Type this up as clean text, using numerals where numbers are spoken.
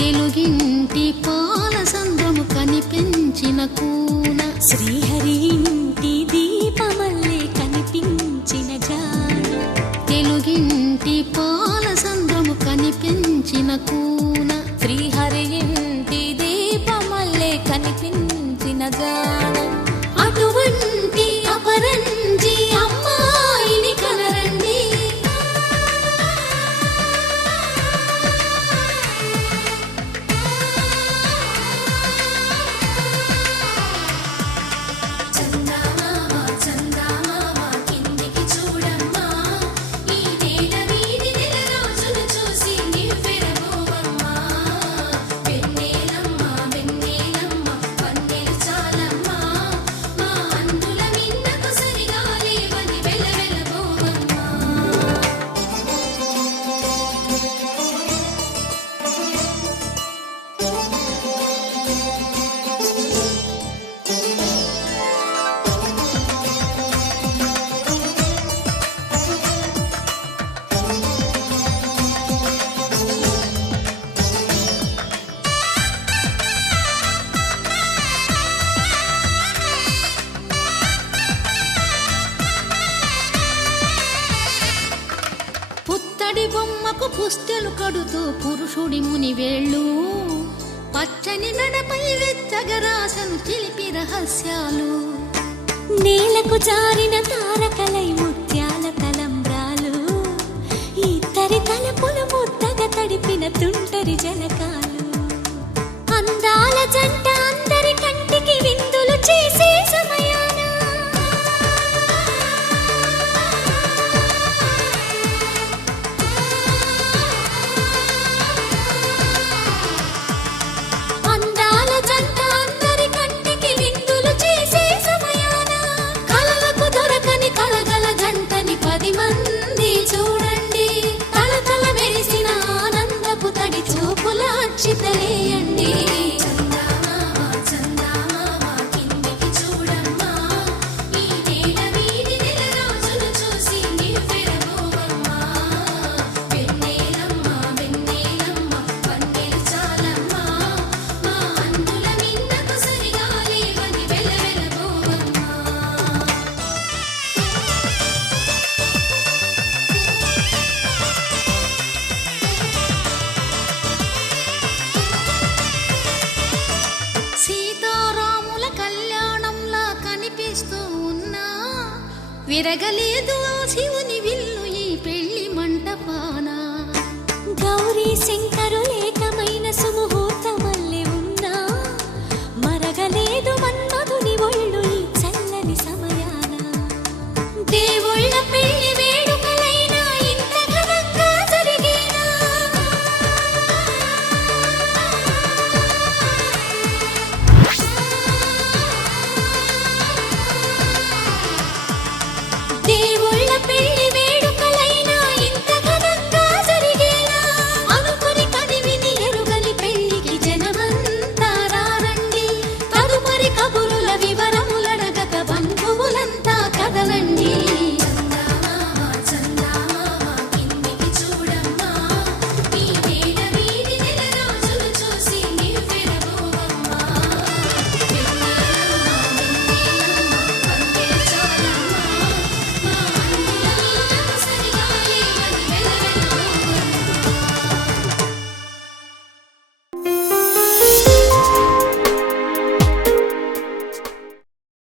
తెలుగింటి పాలసంద్రము కనిపించిన కూన శ్రీహరి ఇంటి దీపమల్లే కనిపించిన జాన తెలుగింటి పాలసంద్రము కనిపించిన కూన శ్రీహరి ఇంటి దీపమల్లే కనిపించిన జాన అటువంటి అపరంజి అమ్మాయిని కనరండి పుత్తడి బొమ్మకు పుస్తెలు కడుతూ పురుషుడి ముని వేళ్ళు పచ్చని నడపై వెచ్చగరాసను చిలిపి రహస్యాలు నేలకు జారిన తారకలై ముత్యాల తలంబ్రాలు ఇద్దరి తలపులు ముద్దగా తడిపిన తుంటరి జలకాలు అందాల జంట అందరి కంటికి విందులు చేసే సమయాన అందాల జంట అందరి కంటికి విందులు చేసే సమయాన కలలకు దొరకని కలగల జంటని 10 మంది చూడండి తలతల మెరిసిన ఆనందపు తడి చూపుల అచ్చితలేయండి సీతారాముల కళ్యాణంలా కనిపిస్తూ ఉన్నా విరగలేదు ఆ శివుని విల్లు ఈ పెళ్లి మంటపాన గౌరీ శంకరులేకమైన సుముహూర్తమల్లె ఉన్నా మరగలేదు మన్మధుని ఒళ్ళు ఈ చల్లని సమయాన దేవుళ్ళ పెళ్లి